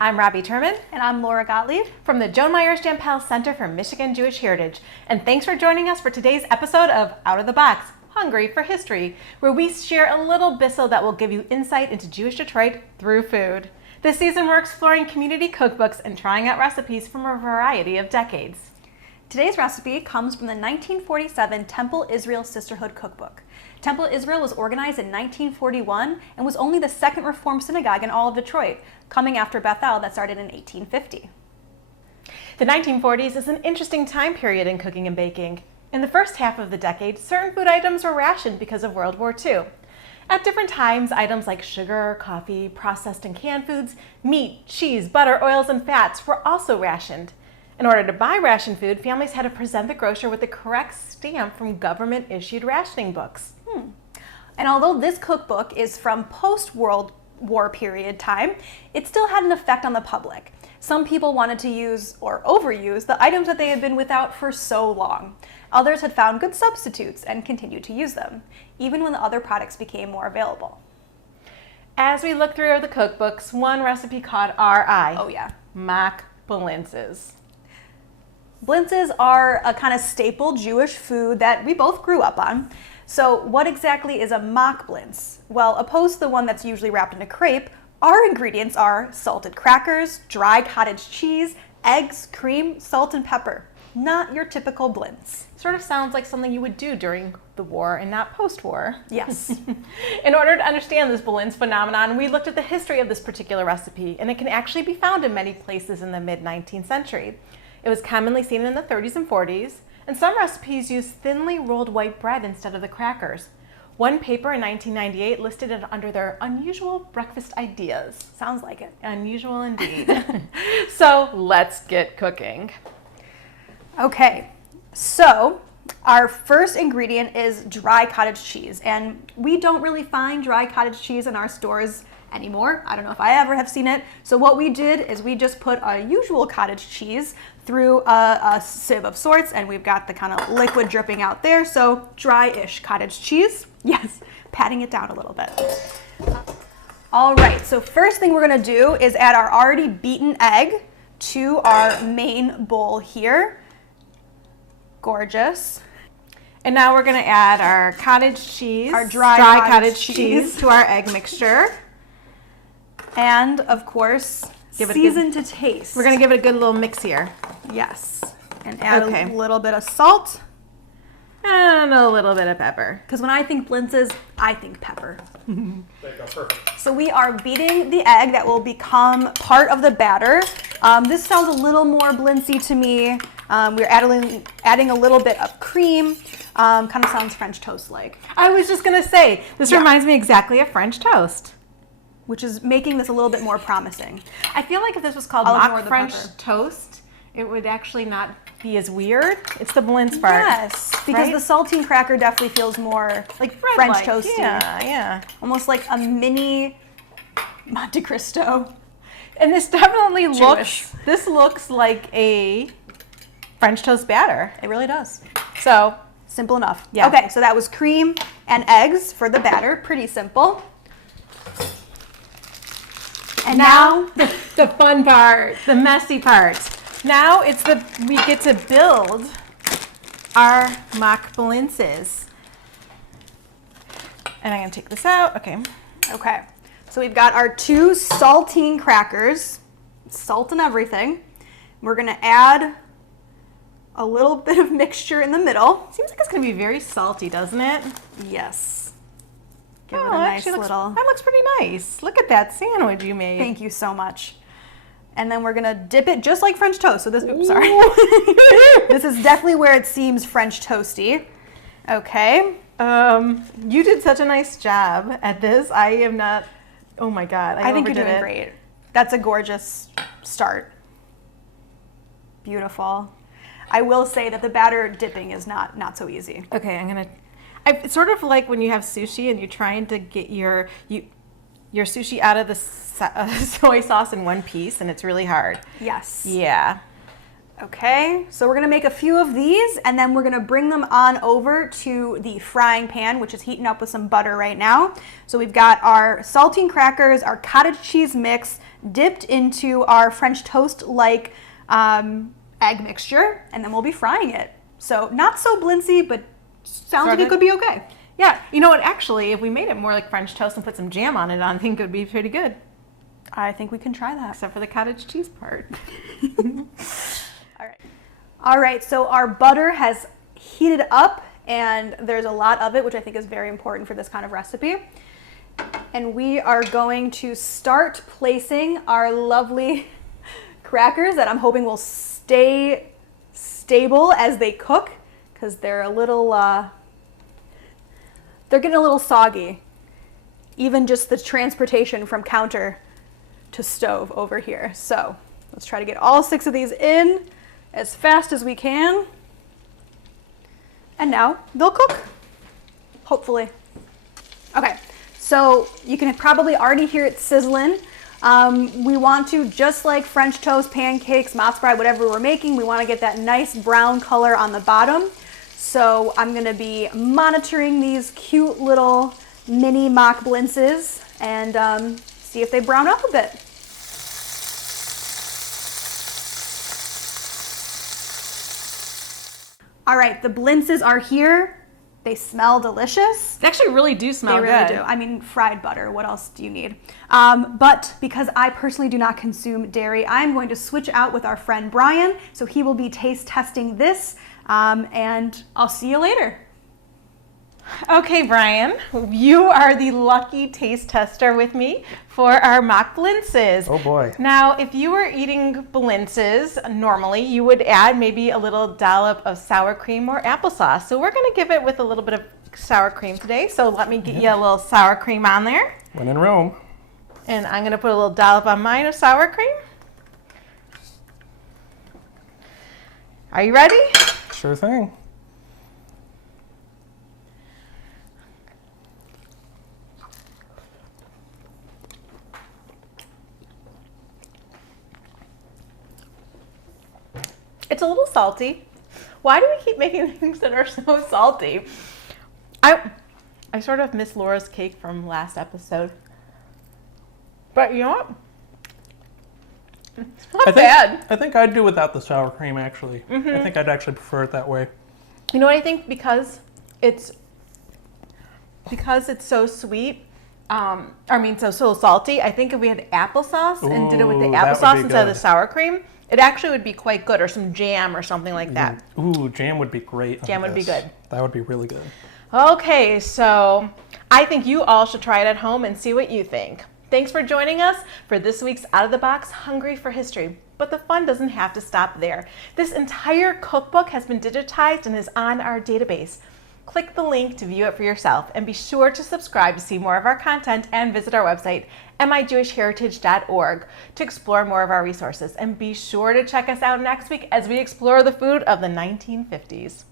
I'm Robbie Turman. And I'm Laura Gottlieb. From the Joan Meyers Jampel Center for Michigan Jewish Heritage. And thanks for joining us for today's episode of Out of the Box, Hungry for History, where we share a little bissel that will give you insight into Jewish Detroit through food. This season we're exploring community cookbooks and trying out recipes from a variety of decades. Today's recipe comes from the 1947 Temple Israel Sisterhood Cookbook. Temple Israel was organized in 1941 and was only the second Reform synagogue in all of Detroit, coming after Bethel that started in 1850. The 1940s is an interesting time period in cooking and baking. In the first half of the decade, certain food items were rationed because of World War II. At different times, items like sugar, coffee, processed and canned foods, meat, cheese, butter, oils, and fats were also rationed. In order to buy ration food, families had to present the grocer with the correct stamp from government-issued rationing books. And although this cookbook is from post-World War period time, it still had an effect on the public. Some people wanted to use or overuse the items that they had been without for so long. Others had found good substitutes and continued to use them, even when the other products became more available. As we look through the cookbooks, one recipe caught our eye. Oh yeah. Mock blintzes. Blintzes are a kind of staple Jewish food that we both grew up on. So what exactly is a mock blintz? Well, opposed to the one that's usually wrapped in a crepe, our ingredients are salted crackers, dry cottage cheese, eggs, cream, salt, and pepper. Not your typical blintz. Sort of sounds like something you would do during the war and not post-war. Yes. In order to understand this blintz phenomenon, we looked at the history of this particular recipe, and it can actually be found in many places in the mid-19th century. It was commonly seen in the 30s and 40s, and some recipes use thinly rolled white bread instead of the crackers. One paper in 1998 listed it under their unusual breakfast ideas. Sounds like it. Unusual indeed. So let's get cooking. Okay, so our first ingredient is dry cottage cheese, and we don't really find dry cottage cheese in our stores anymore. I don't know if I ever have seen it. So what we did is we just put a usual cottage cheese through a sieve of sorts, and we've got the kind of liquid dripping out there, so dry-ish cottage cheese. Yes, patting it down a little bit. All right, so first thing we're gonna do is add our already beaten egg to our main bowl here. Gorgeous. And now we're gonna add our cottage cheese, our dry cottage cheese to our egg mixture. And of course, season to taste. We're gonna give it a good little mix here. Yes, and add a little bit of salt. And a little bit of pepper. Because when I think blintzes, I think pepper. So we are beating the egg that will become part of the batter. This sounds a little more blintzy to me. We're adding a little bit of cream. Kind of sounds French toast-like. I was just gonna say, this reminds me exactly of French toast. Which is making this a little bit more promising. I feel like if this was called mock French toast, it would actually not be as weird. It's the blintz part. Yes, because the saltine cracker definitely feels more like French toasty. Yeah, yeah. Almost like a mini Monte Cristo. And this definitely looks like a French toast batter. It really does. So simple enough. Yeah. Okay, so that was cream and eggs for the batter. Pretty simple. And now the fun part, the messy part. Now we get to build our mock blintzes. And I'm gonna take this out. Okay. Okay. So we've got our two saltine crackers, salt and everything. We're gonna add a little bit of mixture in the middle. Seems like it's gonna be very salty, doesn't it? Yes. Give it a nice little. That looks pretty nice. Look at that sandwich you made. Thank you so much. And then we're gonna dip it just like French toast. So this, oops, sorry. This is definitely where it seems French toasty. Okay. You did such a nice job at this. I am not. Oh my God. I think you're doing great. That's a gorgeous start. Beautiful. I will say that the batter dipping is not so easy. Okay, it's sort of like when you have sushi and you're trying to get your sushi out of the soy sauce in one piece, and it's really hard. Yes. Yeah. Okay, so we're gonna make a few of these and then we're gonna bring them on over to the frying pan, which is heating up with some butter right now. So we've got our saltine crackers, our cottage cheese mix dipped into our French toast-like egg mixture, and then we'll be frying it. So not so blincy, but sounds like it could be okay. Yeah, you know what, actually, if we made it more like French toast and put some jam on it, I think it would be pretty good. I think we can try that. Except for the cottage cheese part. All right, so our butter has heated up and there's a lot of it, which I think is very important for this kind of recipe. And we are going to start placing our lovely crackers that I'm hoping will stay stable as they cook, because they're a little, they're getting a little soggy. Even just the transportation from counter to stove over here. So let's try to get all 6 of these in as fast as we can. And now they'll cook, hopefully. Okay, so you can probably already hear it sizzling. We want to, just like French toast, pancakes, matzo bread, whatever we're making, we want to get that nice brown color on the bottom. So I'm gonna be monitoring these cute little mini mock blintzes and see if they brown up a bit. All right, the blintzes are here. They smell delicious. They actually really do smell They really good. do. I mean, fried butter, what else do you need? But because I personally do not consume dairy, I'm going to switch out with our friend Brian. So he will be taste testing this, and I'll see you later. Okay, Brian, you are the lucky taste tester with me for our mock blintzes. Oh boy. Now, if you were eating blintzes normally, you would add maybe a little dollop of sour cream or applesauce. So we're gonna give it with a little bit of sour cream today. So let me get you a little sour cream on there. When in Rome. And I'm gonna put a little dollop on mine of sour cream. Are you ready? Sure thing. It's a little salty. Why do we keep making things that are so salty? I sort of miss Laura's cake from last episode. But you know what? It's not bad. I think I'd do without the sour cream, actually. I think I'd actually prefer it that way. You know what I think? Because it's so sweet, so salty, I think if we had applesauce and did it with the Ooh, that would applesauce be instead of the good. sour cream, it actually would be quite good, or some jam or something like that. Ooh, jam would be great. Jam would be good. That would be really good. Okay, so I think you all should try it at home and see what you think. Thanks for joining us for this week's Out of the Box Hungry for History. But the fun doesn't have to stop there. This entire cookbook has been digitized and is on our database. Click the link to view it for yourself, and be sure to subscribe to see more of our content and visit our website, mijewishheritage.org, to explore more of our resources. And be sure to check us out next week as we explore the food of the 1950s.